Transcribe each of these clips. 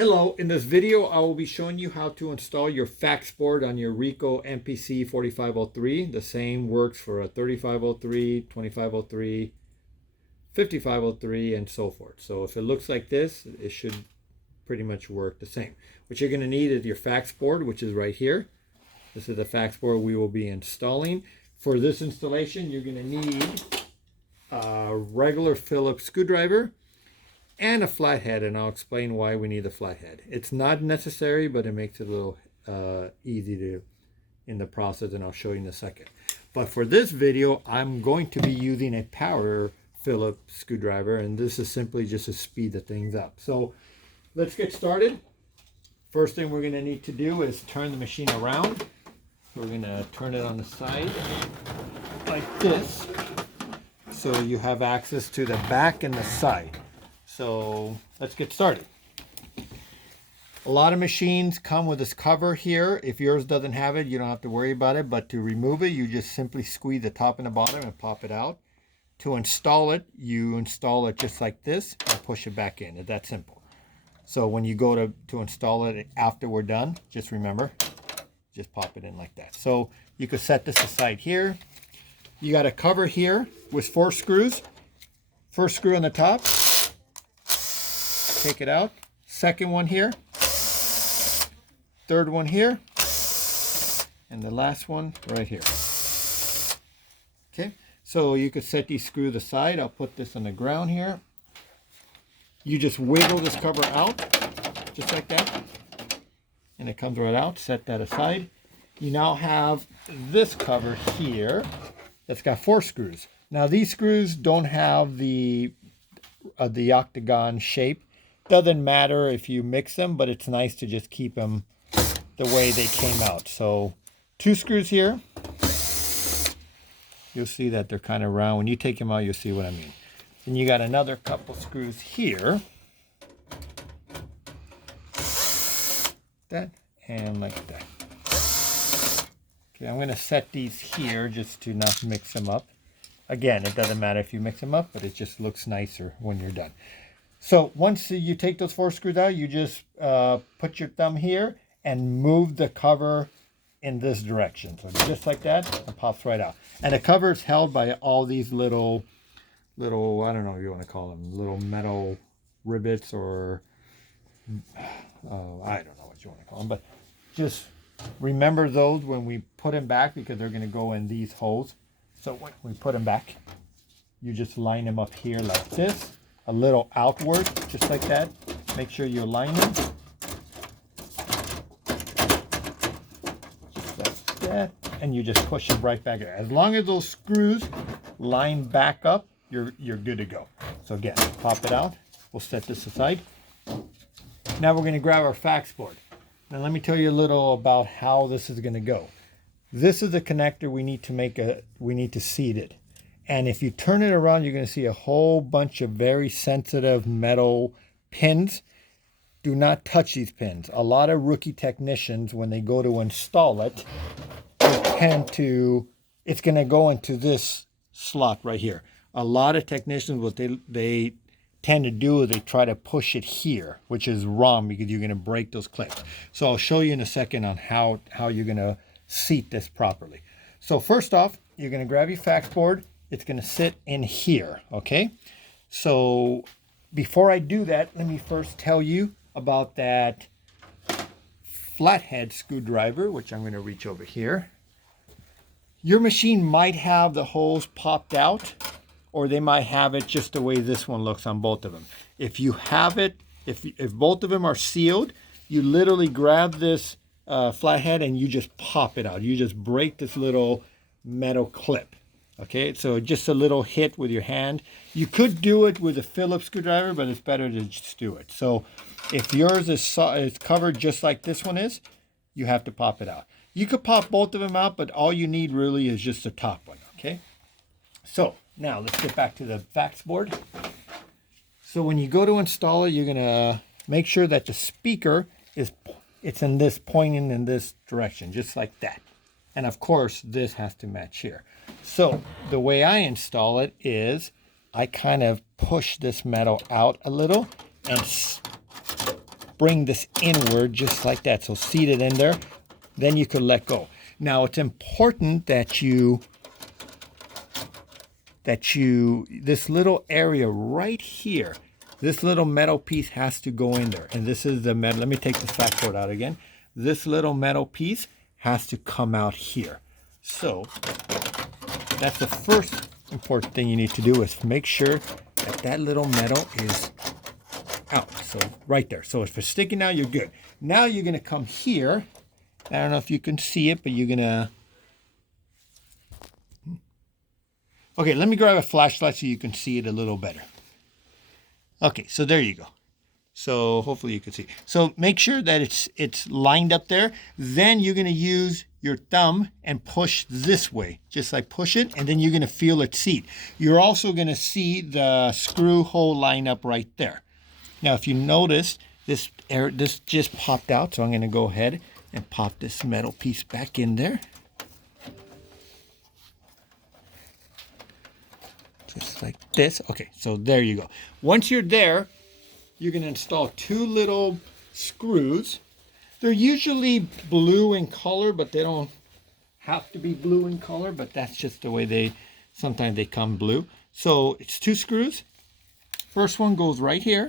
Hello, in this video I will be showing you how to install your fax board on your Ricoh MPC 4503. The same works for a 3503, 2503, 5503 and so forth. So if it looks like this, it should pretty much work the same. What you're going to need is your fax board, which is right here. This is the fax board we will be installing. For this installation, you're going to need a regular Phillips screwdriver and a flathead, and I'll explain why we need a flathead. It's not necessary, but it makes it a little easy to in the process, and I'll show you in a second. But for this video, I'm going to be using a power Phillips screwdriver, and this is simply just to speed the things up. So let's get started. First thing we're going to need to do is turn the machine around. We're going to turn it on the side like this, so you have access to the back and the side. So let's get started. A lot of machines come with this cover here. If yours doesn't have it, you don't have to worry about it. But to remove it, you just simply squeeze the top and the bottom and pop it out. To install it, you install it just like this and push it back in. It's that simple. So when you go to install it after we're done, just remember, just pop it in like that. So you could set this aside here. You got a cover here with 4 screws. First screw on the top. Take it out. Second one here. Third one here. And the last one right here. Okay, so you could set these screws aside. I'll put this on the ground here. You just wiggle this cover out, just like that. And it comes right out. Set that aside. You now have this cover here that's got 4 screws. Now these screws don't have the octagon shape. Doesn't matter if you mix them, but it's nice to just keep them the way they came out. So 2 screws here. You'll see that they're kind of round. When you take them out, you'll see what I mean. Then you got another couple screws here. That and like that. Okay, I'm going to set these here just to not mix them up. Again, it doesn't matter if you mix them up, but it just looks nicer when you're done. So once you take those 4 screws out, you just put your thumb here and move the cover in this direction. So just like that, it pops right out. And the cover is held by all these little, I don't know what you want to call them, little metal rivets or, I don't know what you want to call them. But just remember those when we put them back, because they're going to go in these holes. So when we put them back, you just line them up here like this. A little outward, just like that. Make sure you align them. Just like that. And you just push them right back in. As long as those screws line back up, you're good to go. So again, pop it out. We'll set this aside. Now we're going to grab our fax board. Now let me tell you a little about how this is going to go. This is the connector we need to seat it. And if you turn it around, you're going to see a whole bunch of very sensitive metal pins. Do not touch these pins. A lot of rookie technicians, when they go to install it, it's going to go into this slot right here. A lot of technicians, what they tend to do is they try to push it here, which is wrong because you're going to break those clips. So I'll show you in a second on how you're going to seat this properly. So first off, you're going to grab your fax board. It's going to sit in here, okay? So before I do that, let me first tell you about that flathead screwdriver, which I'm going to reach over here. Your machine might have the holes popped out, or they might have it just the way this one looks on both of them. If you have it, if both of them are sealed, you literally grab this flathead and you just pop it out. You just break this little metal clip. Okay, so just a little hit with your hand. You could do it with a Phillips screwdriver, but it's better to just do it. So if yours is covered just like this one is, you have to pop it out. You could pop both of them out, but all you need really is just the top one, okay? So now let's get back to the fax board. So when you go to install it, you're gonna make sure that the speaker it's in this, pointing in this direction, just like that. And of course, this has to match here. So the way I install it is I kind of push this metal out a little and bring this inward just like that. So seat it in there, then you can let go. Now it's important that this little area right here, this little metal piece has to go in there. And this is the metal. Let me take the fact board out again. This little metal piece has to come out here. So that's the first important thing you need to do, is make sure that that little metal is out. So right there. So if it's sticking out, you're good. Now you're going to come here. I don't know if you can see it, but you're going to... Okay, let me grab a flashlight so you can see it a little better. Okay, so there you go. So hopefully you can see. So make sure that it's lined up there. Then you're going to use your thumb and push this way. Just like push it, and then you're going to feel it seat. You're also going to see the screw hole line up right there. Now, if you notice, this just popped out. So I'm going to go ahead and pop this metal piece back in there. Just like this. Okay, so there you go. Once you're there, you're going to install two little screws. They're usually blue in color, but they don't have to be blue in color, but that's just the way sometimes they come blue. So it's two screws. First one goes right here.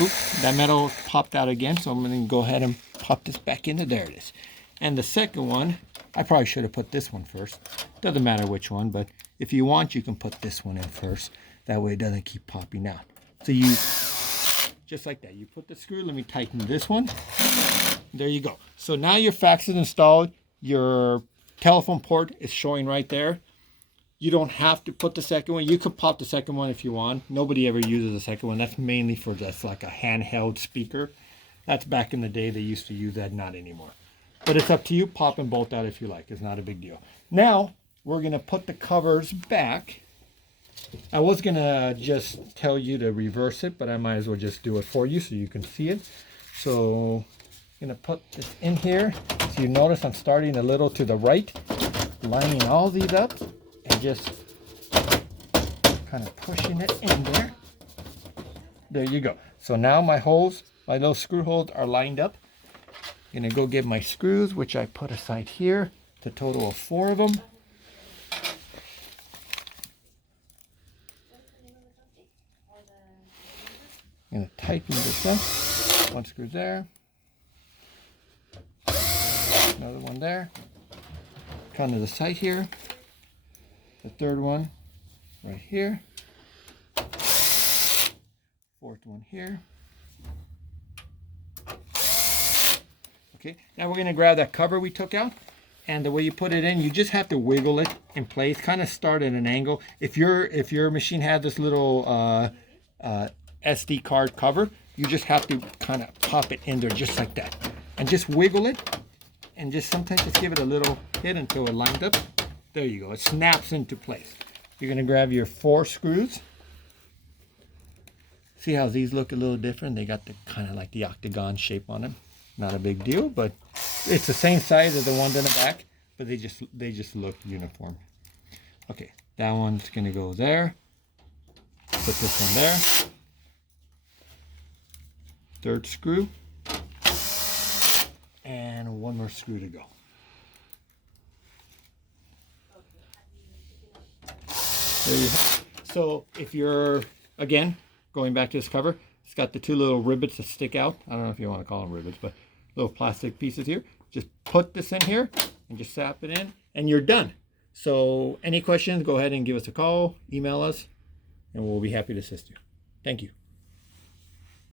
Oops, that metal popped out again, so I'm going to go ahead and pop this back into there. It is. And the second one, I probably should have put this one first. Doesn't matter which one, but if you want, you can put this one in first. That way it doesn't keep popping out. So you, just like that, you put the screw. Let me tighten this one. There you go. So now your fax is installed. Your telephone port is showing right there. You don't have to put the second one. You could pop the second one if you want. Nobody ever uses the second one. That's mainly for just like a handheld speaker. That's back in the day. They used to use that, not anymore. But it's up to you. Pop and bolt out if you like. It's not a big deal. Now, we're going to put the covers back. I was going to just tell you to reverse it, but I might as well just do it for you so you can see it. So I'm going to put this in here. So you notice I'm starting a little to the right, lining all these up and just kind of pushing it in there. There you go. So now my holes, my little screw holes are lined up. I'm going to go get my screws, which I put aside here. It's a total of 4 of them. I'm going to tighten this up. One screw there. Another one there. Come to the side here. The third one right here. Fourth one here. Okay, now we're going to grab that cover we took out. And the way you put it in, you just have to wiggle it in place. Kind of start at an angle. If your machine has this little SD card cover, you just have to kind of pop it in there just like that. And just wiggle it. And just sometimes just give it a little hit until it lines up. There you go. It snaps into place. You're going to grab your 4 screws. See how these look a little different? They got the kind of like the octagon shape on them. Not a big deal, but it's the same size as the ones in the back, but they just look uniform. Okay, that one's going to go there. Put this one there. Third screw. And one more screw to go. There you have it. So if you're, again, going back to this cover, it's got the 2 little rivets that stick out. I don't know if you want to call them rivets, but little plastic pieces here. Just put this in here and just snap it in and you're done. So any questions, go ahead and give us a call, email us, and we'll be happy to assist you. Thank you.